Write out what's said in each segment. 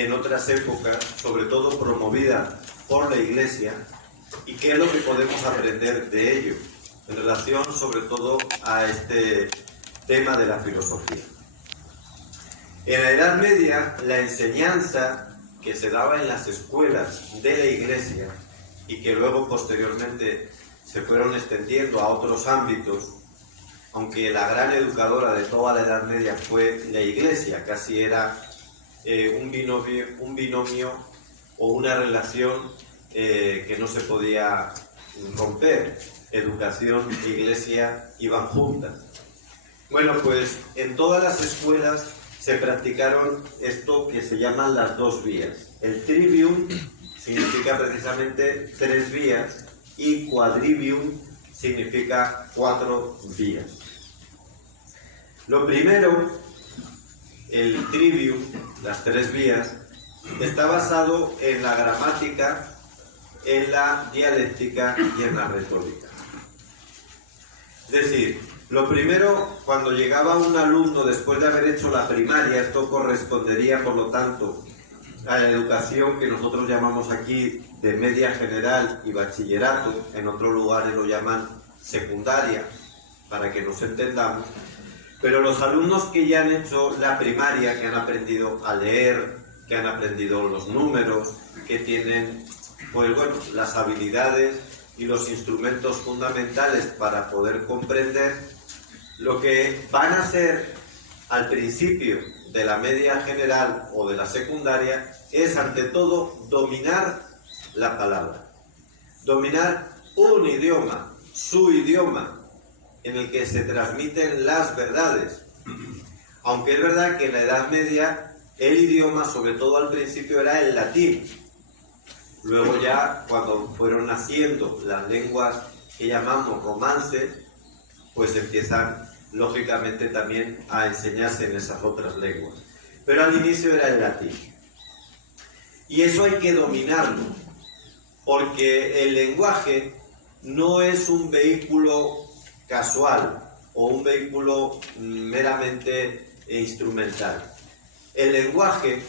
en otras épocas, sobre todo promovida por la Iglesia, y qué es lo que podemos aprender de ello, en relación sobre todo a este tema de la filosofía. En la Edad Media, la enseñanza que se daba en las escuelas de la Iglesia y que luego posteriormente se fueron extendiendo a otros ámbitos, aunque la gran educadora de toda la Edad Media fue la Iglesia, casi era un binomio o una relación que no se podía romper. Educación e Iglesia iban juntas. Bueno, pues en todas las escuelas se practicaron esto que se llaman las dos vías. El trivium significa precisamente 3 vías y quadrivium significa 4 vías. Lo primero, el trivium, las 3 vías, está basado en la gramática, en la dialéctica y en la retórica. Es decir, lo primero, cuando llegaba un alumno después de haber hecho la primaria, esto correspondería, por lo tanto, a la educación que nosotros llamamos aquí de media general y bachillerato, en otros lugares lo llaman secundaria, para que nos entendamos, pero los alumnos que ya han hecho la primaria, que han aprendido a leer, que han aprendido los números, que tienen, pues bueno, las habilidades y los instrumentos fundamentales para poder comprender, lo que van a hacer al principio de la media general o de la secundaria es, ante todo, dominar la palabra. Dominar un idioma, su idioma, en el que se transmiten las verdades. Aunque es verdad que en la Edad Media el idioma, sobre todo al principio, era el latín. Luego ya, cuando fueron naciendo las lenguas que llamamos romances, pues empiezan, lógicamente, también a enseñarse en esas otras lenguas. Pero al inicio era el latín. Y eso hay que dominarlo, porque el lenguaje no es un vehículo casual o un vehículo meramente instrumental. El lenguaje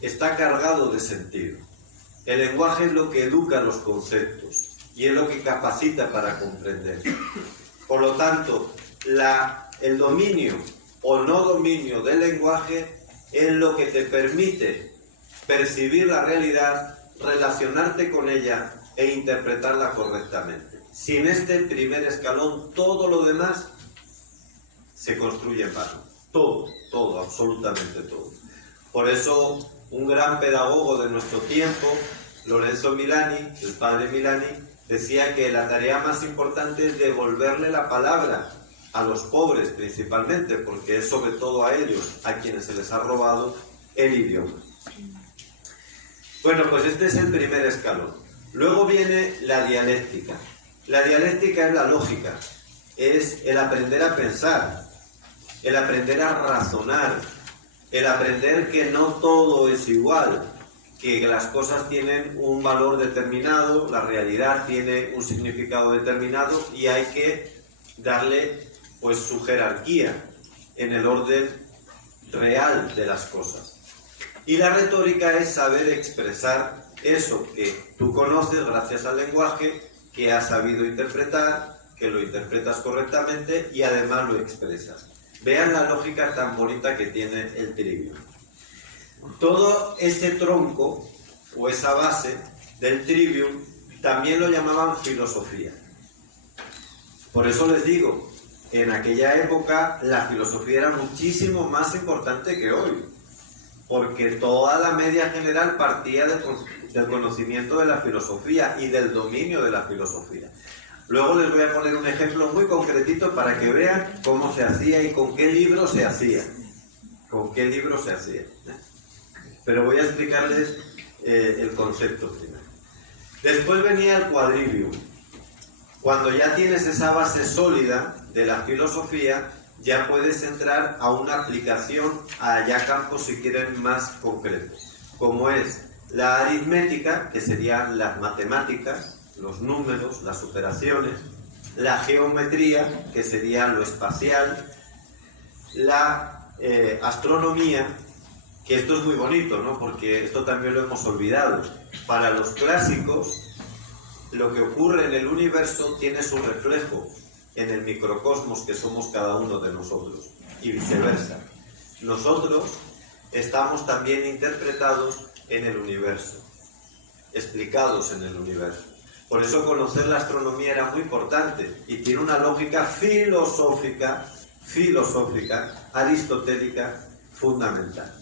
está cargado de sentido. El lenguaje es lo que educa los conceptos y es lo que capacita para comprender. Por lo tanto, el dominio o no dominio del lenguaje es lo que te permite percibir la realidad, relacionarte con ella e interpretarla correctamente. Sin este primer escalón, todo lo demás se construye en vano. Todo, absolutamente todo. Por eso, un gran pedagogo de nuestro tiempo, Lorenzo Milani, el padre Milani, decía que la tarea más importante es devolverle la palabra a los pobres principalmente, porque es sobre todo a ellos a quienes se les ha robado el idioma. Bueno, pues este es el primer escalón. Luego viene la dialéctica. La dialéctica es la lógica, es el aprender a pensar, el aprender a razonar, el aprender que no todo es igual, que las cosas tienen un valor determinado, la realidad tiene un significado determinado y hay que darle pues su jerarquía en el orden real de las cosas. Y la retórica es saber expresar eso que tú conoces gracias al lenguaje, que has sabido interpretar, que lo interpretas correctamente y además lo expresas. Vean la lógica tan bonita que tiene el trivium. Todo ese tronco o esa base del trivium también lo llamaban filosofía. Por eso les digo, en aquella época la filosofía era muchísimo más importante que hoy, porque toda la media general partía del conocimiento de la filosofía y del dominio de la filosofía. Luego les voy a poner un ejemplo muy concretito para que vean cómo se hacía y con qué libro se hacía. Con qué libro se hacía. Pero voy a explicarles el concepto final. Después venía el quadrivium. Cuando ya tienes esa base sólida de la filosofía, ya puedes entrar a una aplicación a ya campos, si quieren, más concretos, como es la aritmética, que serían las matemáticas, los números, las operaciones, la geometría, que sería lo espacial, la astronomía, que esto es muy bonito, ¿no? Porque esto también lo hemos olvidado. Para los clásicos, lo que ocurre en el universo tiene su reflejo en el microcosmos que somos cada uno de nosotros, y viceversa. Nosotros estamos también interpretados en el universo, explicados en el universo. Por eso conocer la astronomía era muy importante y tiene una lógica filosófica, aristotélica, fundamental.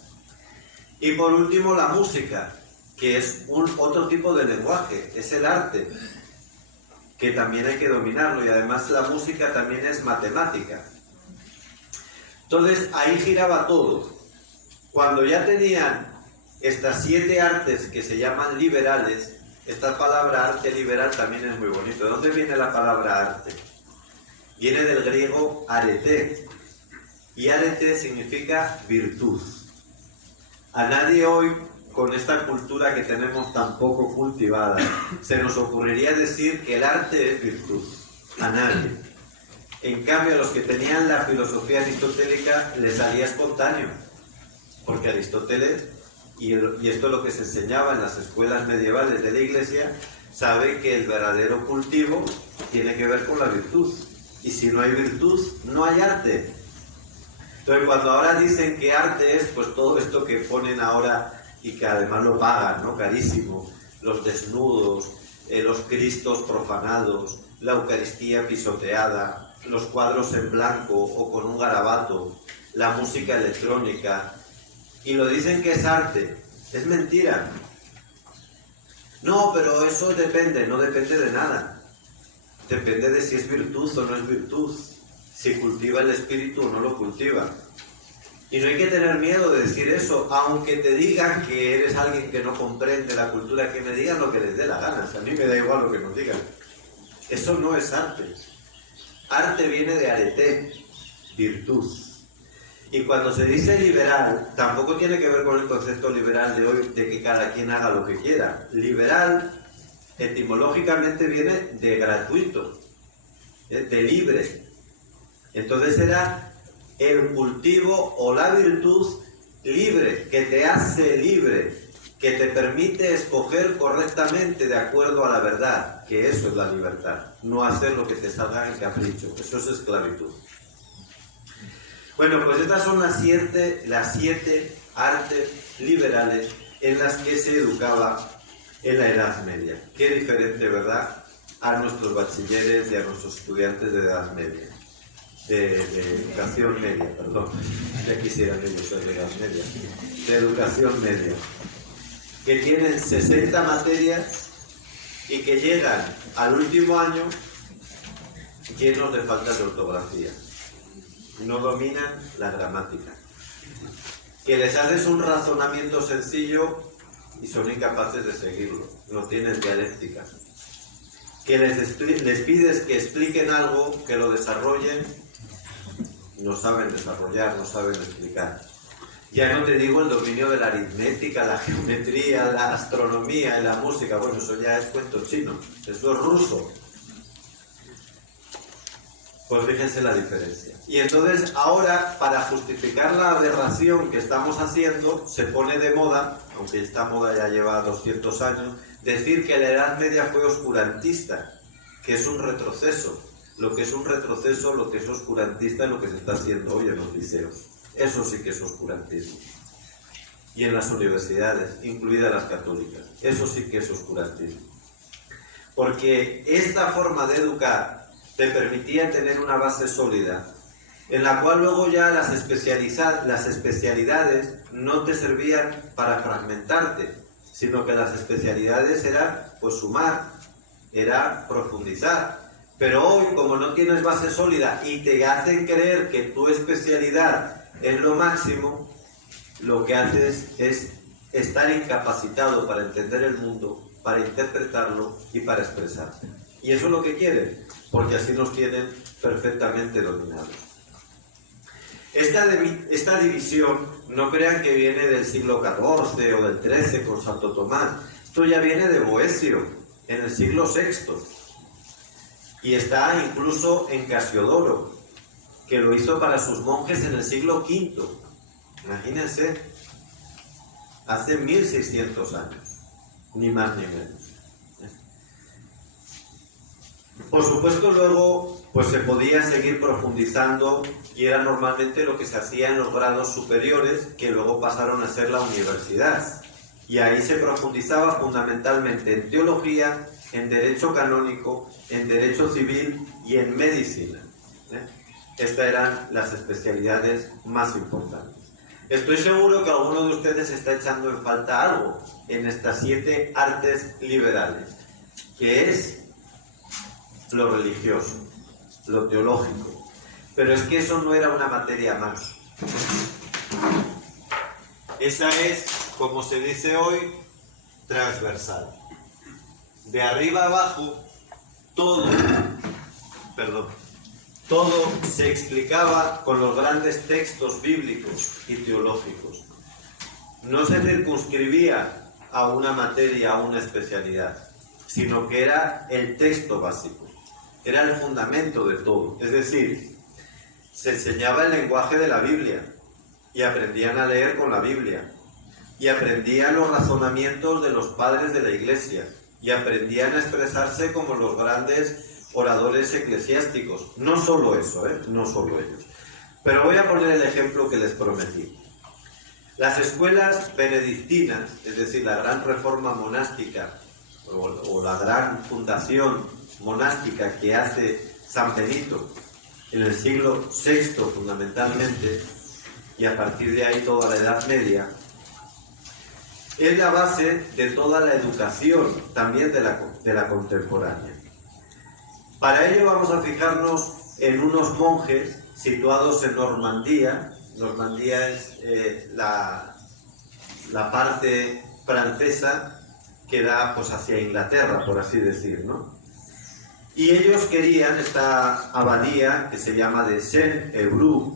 Y por último, la música, que es otro tipo de lenguaje, es el arte, que también hay que dominarlo, y además la música también es matemática. Entonces ahí giraba todo. Cuando ya tenían estas 7 artes que se llaman liberales, esta palabra arte liberal también es muy bonito. ¿De dónde viene la palabra arte? Viene del griego arete, y arete significa virtud. A nadie hoy, con esta cultura que tenemos tan poco cultivada, se nos ocurriría decir que el arte es virtud. A nadie. En cambio, a los que tenían la filosofía aristotélica les salía espontáneo, porque Aristóteles, y esto es lo que se enseñaba en las escuelas medievales de la Iglesia, sabe que el verdadero cultivo tiene que ver con la virtud. Y si no hay virtud, no hay arte. Entonces, cuando ahora dicen que arte es, pues todo esto que ponen ahora y que además lo pagan, ¿no? Carísimo, los desnudos, los cristos profanados, la Eucaristía pisoteada, los cuadros en blanco o con un garabato, la música electrónica, y lo dicen que es arte. Es mentira. No, pero eso depende, no depende de nada. Depende de si es virtud o no es virtud, si cultiva el espíritu o no lo cultiva. Y no hay que tener miedo de decir eso, aunque te digan que eres alguien que no comprende la cultura, que me digan lo que les dé la gana. O sea, a mí me da igual lo que nos digan. Eso no es arte. Arte viene de arete, virtud. Y cuando se dice liberal, tampoco tiene que ver con el concepto liberal de hoy, de que cada quien haga lo que quiera. Liberal, etimológicamente, viene de gratuito, de libre. Entonces era el cultivo o la virtud libre, que te hace libre, que te permite escoger correctamente de acuerdo a la verdad, que eso es la libertad, no hacer lo que te salga en capricho, eso es esclavitud. Bueno, pues estas son las siete artes liberales en las que se educaba en la Edad Media. Qué diferente, ¿verdad?, a nuestros bachilleres y a nuestros estudiantes de Edad Media. De educación media, perdón, ya quisieran ellos ser de Edad Media, de educación media, que tienen 60 materias y que llegan al último año llenos de faltas de ortografía. No dominan la gramática. Que les haces un razonamiento sencillo y son incapaces de seguirlo, no tienen dialéctica. Que les pides que expliquen algo, que lo desarrollen, no saben desarrollar, no saben explicar. Ya no te digo el dominio de la aritmética, la geometría, la astronomía y la música. Bueno, eso ya es cuento chino, eso es ruso. Pues fíjense la diferencia. Y entonces ahora, para justificar la aberración que estamos haciendo, se pone de moda, aunque esta moda ya lleva 200 años, decir que la Edad Media fue oscurantista, que es un retroceso. Lo que es un retroceso, lo que es oscurantista, es lo que se está haciendo hoy en los liceos. Eso sí que es oscurantismo. Y en las universidades, incluidas las católicas, eso sí que es oscurantismo. Porque esta forma de educar te permitía tener una base sólida, en la cual luego ya las especialidades no te servían para fragmentarte, sino que las especialidades eran pues sumar, era profundizar. Pero hoy, como no tienes base sólida y te hacen creer que tu especialidad es lo máximo, lo que haces es estar incapacitado para entender el mundo, para interpretarlo y para expresarte. Y eso es lo que quieren, porque así nos tienen perfectamente dominados. Esta división, no crean que viene del siglo XIV o del XIII con Santo Tomás. Esto ya viene de Boecio, en el siglo VI. Y está incluso en Casiodoro, que lo hizo para sus monjes en el siglo V. Imagínense. hace 1600 años, ni más ni menos. Por supuesto, luego pues se podía seguir profundizando y era normalmente lo que se hacía en los grados superiores, que luego pasaron a ser la universidad. Y ahí se profundizaba fundamentalmente en teología, en derecho canónico, en derecho civil y en medicina. Estas eran las especialidades más importantes. Estoy seguro que alguno de ustedes está echando en falta algo en estas 7 artes liberales, que es lo religioso, lo teológico. Pero es que eso no era una materia más. Esa es, como se dice hoy, transversal. De arriba abajo, todo se explicaba con los grandes textos bíblicos y teológicos. No se circunscribía a una materia, a una especialidad, sino que era el texto básico, era el fundamento de todo. Es decir, se enseñaba el lenguaje de la Biblia y aprendían a leer con la Biblia y aprendían los razonamientos de los padres de la Iglesia y aprendían a expresarse como los grandes oradores eclesiásticos. No solo eso, no solo ellos. Pero voy a poner el ejemplo que les prometí. Las escuelas benedictinas, es decir, la gran reforma monástica o la gran fundación monástica que hace San Benito en el siglo VI fundamentalmente, y a partir de ahí toda la Edad Media, es la base de toda la educación, también de la contemporánea. Para ello vamos a fijarnos en unos monjes situados en Normandía. Normandía es la parte francesa que da pues hacia Inglaterra, por así decir, ¿no? Y ellos querían, esta abadía que se llama de Saint-Évreux,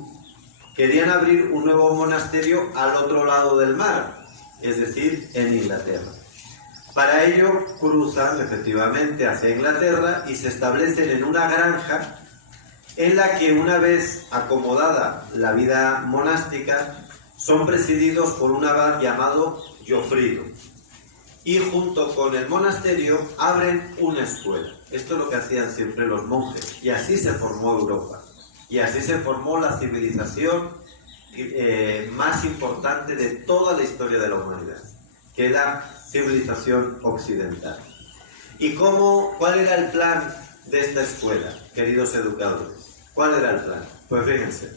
querían abrir un nuevo monasterio al otro lado del mar, es decir, en Inglaterra. Para ello cruzan efectivamente hacia Inglaterra y se establecen en una granja en la que, una vez acomodada la vida monástica, son presididos por un abad llamado Geoffrido. Y junto con el monasterio abren una escuela. Esto es lo que hacían siempre los monjes. Y así se formó Europa. Y así se formó la civilización más importante de toda la historia de la humanidad, que es la civilización occidental. ¿Y cuál era el plan de esta escuela, queridos educadores? ¿Cuál era el plan? Pues fíjense,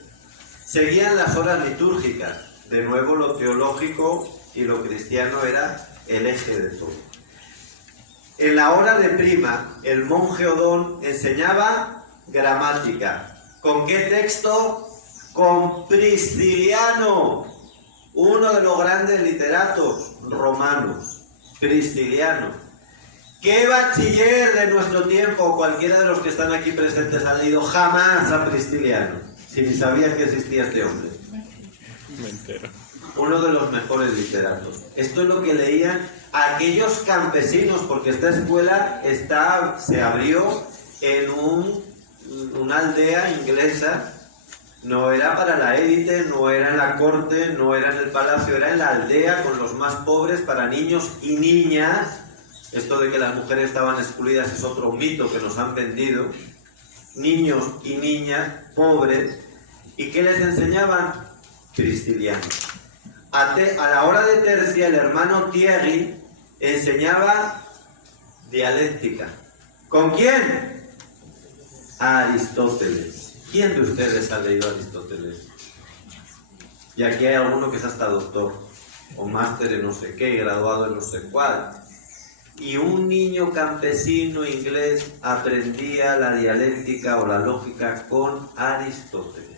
seguían las horas litúrgicas. De nuevo, lo teológico y lo cristiano era el eje de todo. En la hora de prima, el monje Odón enseñaba gramática. ¿Con qué texto? Con Prisciliano, uno de los grandes literatos romanos. Prisciliano. ¿Qué bachiller de nuestro tiempo, cualquiera de los que están aquí presentes, ha leído jamás a Prisciliano? Si ni sabían que existía este hombre. Me entero. Uno de los mejores literatos. Esto es lo que leían aquellos campesinos, porque esta escuela se abrió en una aldea inglesa. No era para la élite, no era en la corte, no era en el palacio, era en la aldea con los más pobres, para niños y niñas. Esto de que las mujeres estaban excluidas es otro mito que nos han vendido. Niños y niñas pobres. ¿Y qué les enseñaban? Prisciliano. A la hora de tercia, el hermano Thierry enseñaba dialéctica. ¿Con quién? A Aristóteles. ¿Quién de ustedes ha leído a Aristóteles? Y aquí hay alguno que es hasta doctor, o máster en no sé qué, graduado en no sé cuál. Y un niño campesino inglés aprendía la dialéctica o la lógica con Aristóteles.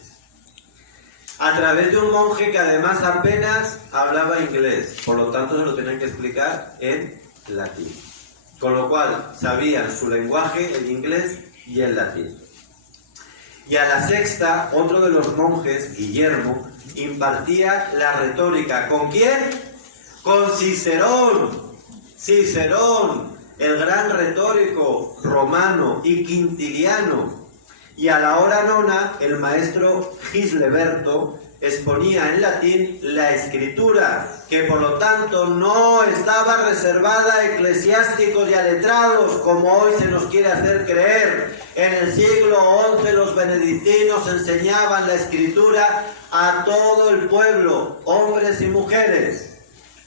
A través de un monje que además apenas hablaba inglés, por lo tanto se lo tenían que explicar en latín. Con lo cual sabían su lenguaje, el inglés y el latín. Y a la sexta, otro de los monjes, Guillermo, impartía la retórica. ¿Con quién? Con Cicerón. Cicerón, el gran retórico romano y quintiliano. Y a la hora nona, el maestro Gisleberto exponía en latín la escritura, que por lo tanto no estaba reservada a eclesiásticos y a letrados, como hoy se nos quiere hacer creer. En el siglo XI los benedictinos enseñaban la escritura a todo el pueblo, hombres y mujeres,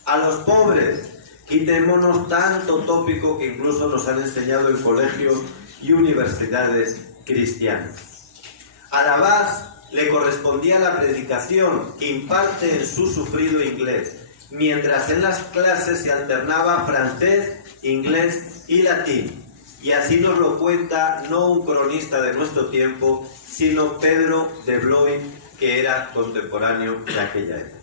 a los pobres. Quitémonos tanto tópico que incluso nos han enseñado en colegios y universidades cristianas. A la Abad le correspondía la predicación que imparte en su sufrido inglés, mientras en las clases se alternaba francés, inglés y latín. Y así nos lo cuenta no un cronista de nuestro tiempo, sino Pedro de Blois, que era contemporáneo de aquella época.